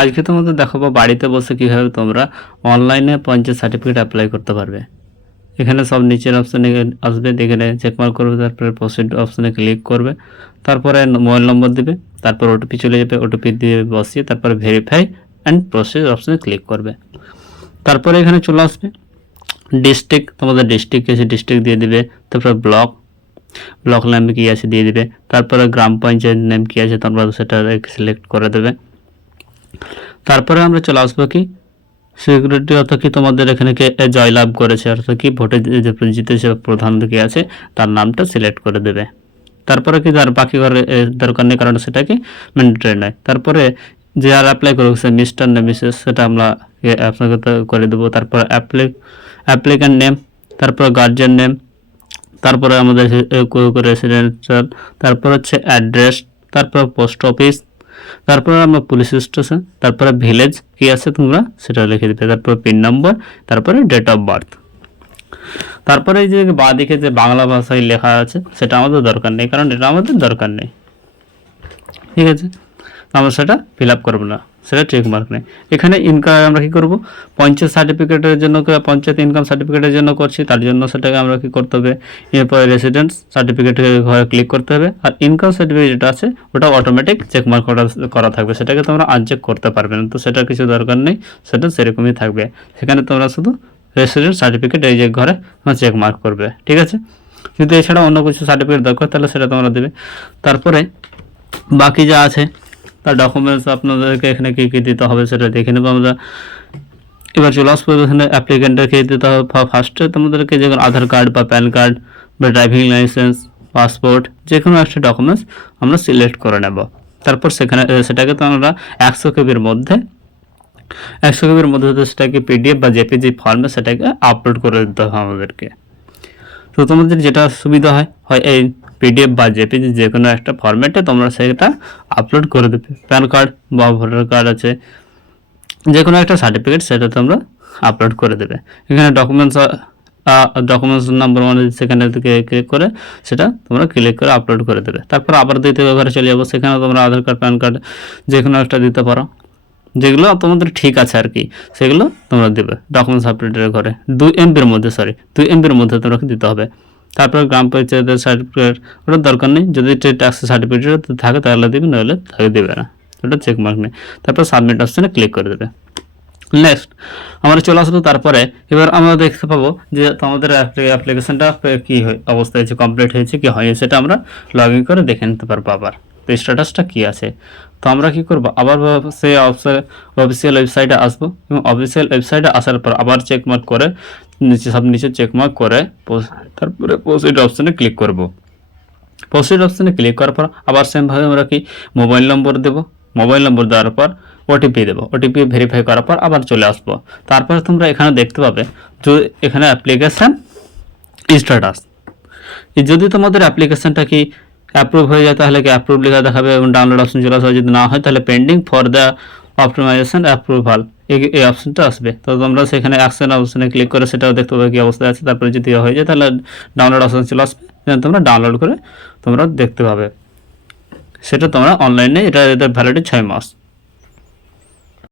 আজকে তোমাদের দেখাবো বাড়িতে বসে কীভাবে তোমরা অনলাইনে পঞ্চায়েত সার্টিফিকেট অ্যাপ্লাই করতে পারবে। এখানে সব নিচের অপশানে আসবে, এখানে চেকমার্ক করবে, তারপরে প্রসিড অপশানে ক্লিক করবে, তারপরে মোবাইল নম্বর দেবে, তারপর ওটিপি চলে যাবে, ওটিপি দিয়ে বসিয়ে তারপরে ভেরিফাই অ্যান্ড প্রসেস অপশানে ক্লিক করবে। তারপরে এখানে চলে আসবে ডিস্ট্রিক্ট, তোমাদের ডিস্ট্রিক্ট আছে ডিস্ট্রিক্ট দিয়ে দিবে, তারপরে ব্লক নেম কী আছে দিয়ে দিবে, তারপরে গ্রাম পঞ্চায়েত নেম কী আছে তোমরা সেটা সিলেক্ট করে দেবে। তারপরে আমরা চলে আসবো কি সিকিউরিটি, অর্থাৎ কি তোমাদের এখানে কে জয়লাভ করেছে, অর্থাৎ কি ভোটে যে জিতেছে প্রধান কে আছে তার নামটা সিলেক্ট করে দেবে। তারপরে কি তার বাকি ঘরে দরকার নেই, কারণ সেটা কি ম্যান্ডেটরি নয়। তারপরে যে আর অ্যাপ্লাই করবে সে মিস্টার না মিসেস সেটা আমরা আপনাকে করে দেবো। তারপর অ্যাপ্লিক্যান্ট নেম, তারপর গার্জিয়ান নেম, তারপরে আমাদের রেসিডেন্সিয়াল, তারপর হচ্ছে অ্যাড্রেস, তারপর পোস্ট অফিস, তারপরে আমরা পুলিশ স্টেশন, তারপরে ভিলেজ কি আছে তোমরা সেটা লিখে দিতে, তারপর পিন নম্বর, তারপরে ডেট অফ বার্থ। তারপরে এই যে বাঁদিকে যে বাংলা ভাষায় লেখা আছে সেটা আমাদের দরকার নেই, কারণ এটা আমাদের দরকার নেই, ঠিক আছে, আমরা সেটা ফিল আপ করবো না, সেটা চেক মার্ক নেই। এখানে ইনকাম আমরা কী করবো, পঞ্চায়েত সার্টিফিকেটের জন্য পঞ্চায়েত ইনকাম সার্টিফিকেটের জন্য করছি, তার জন্য সেটাকে আমরা কী করতে হবে, এরপরে রেসিডেন্স সার্টিফিকেটের ঘরে ক্লিক করতে হবে। আর ইনকাম সার্টিফিকেট যেটা আছে ওটা অটোমেটিক চেক মার্ক করা থাকবে, সেটাকে তোমরা আনচেক করতে পারবে না, তো সেটার কিছু দরকার নেই, সেটা সেরকমই থাকবে। সেখানে তোমরা শুধু রেসিডেন্স সার্টিফিকেট এই যে ঘরে চেক মার্ক করবে, ঠিক আছে। যদি এছাড়া অন্য কিছু সার্টিফিকেট দরকার তাহলে সেটা তোমরা দেবে। তারপরে বাকি যা আছে তার ডকুমেন্টস আপনাদেরকে এখানে কী কী দিতে হবে সেটা দেখে নেবো আমরা। এবার চলে আসবো এখানে অ্যাপ্লিকেন্টকে দিতে হবে ফার্স্টে তোমাদেরকে যে কোনো আধার কার্ড বা প্যান কার্ড বা ড্রাইভিং লাইসেন্স, পাসপোর্ট, যে কোনো একটা ডকুমেন্টস আমরা সিলেক্ট করে নেব। তারপর সেটাকে তো আমরা 100 কেবির মধ্যে সেটাকে পিডিএফ বা জেপিজি ফর্মে সেটাকে আপলোড করে দিতে হবে আমাদেরকে। তো তোমাদের যেটা সুবিধা হয় এই পিডিএফ বা জেপিজি যে কোনো একটা ফরম্যাটে তোমরা সেটা আপলোড করে দেবে। প্যান কার্ড বা ভোটার কার্ড আছে, যে কোনো একটা সার্টিফিকেট সেটা তোমরা আপলোড করে দেবে। এখানে ডকুমেন্টস নাম্বার মানে সেখানে থেকে ক্লিক করে সেটা তোমরা ক্লিক করে আপলোড করে দেবে। তারপর আবার দ্বিতীয় ঘরে চলে যাবো, সেখানে তোমরা আধার কার্ড প্যান কার্ড যে কোনো একটা দিতে পারো, যেগুলো তোমাদের ঠিক আছে আর কি সেগুলো তোমরা দেবে ডকুমেন্টস আপলোডের ঘরে। 2 MBর মধ্যে তোমরা দিতে হবে। তারপর গ্রাম পঞ্চায়েতের সার্টিফিকেট ওটা দরকার নেই, যদি ট্যাক্স সার্টিফিকেট থাকে তাহলে দেবে, নাহলে তাহলে দেবে না, ওটা চেক মার্ক নেই। তারপর সাবমিট অপশানে ক্লিক করে দেবে। নেক্সট আমরা চলে আসবো। তারপরে এবার আমরা দেখতে পাবো যে তোমাদের অ্যাপ্লিকেশনটা কী অবস্থায় হয়েছে, কমপ্লিট হয়েছে কি হয়নি, সেটা আমরা লগ ইন করে দেখে নিতে পারবো আবার তো স্ট্যাটাসটা কী আছে। তো আমরা কী করবো, আবার সেই অফিসিয়াল ওয়েবসাইটে আসবো এবং অফিসিয়াল ওয়েবসাইটে আসার পর আবার চেকমার্ক করে নিচে চেকমার্ক করে তারপরে প্রসিড অপশানে ক্লিক করব। প্রসিড অপশানে ক্লিক করার পর আবার সেমভাবে আমরা কি মোবাইল নম্বর দেবো, মোবাইল নম্বর দেওয়ার পর ওটিপি দেবো, ওটিপি ভেরিফাই করার পর আবার চলে আসবো। তারপরে তোমরা এখানে দেখতে পাবে যে এখানে অ্যাপ্লিকেশান স্ট্যাটাস, যদি তোমাদের অ্যাপ্লিকেশানটা কি অ্যাপ্রুভ হয়ে যায় তাহলে কি অ্যাপ্রুভ লেখা দেখাবে এবং ডাউনলোড অপশন চলে আসবে, যদি না হয় তাহলে pending for the optimization approval এই অপশনটা আসবে। তো তোমরা সেখানে অ্যাকশন অপশনে ক্লিক করে সেটাও দেখতে পাবে কী অবস্থায় আছে। তারপরে যদি হয়ে যায় তাহলে ডাউনলোড অপশন চলে আসবে, তোমরা ডাউনলোড করে তোমরা দেখতে পাবে। সেটা তোমরা অনলাইনে, এটা এদের ভ্যালিডিটি 6 মাস।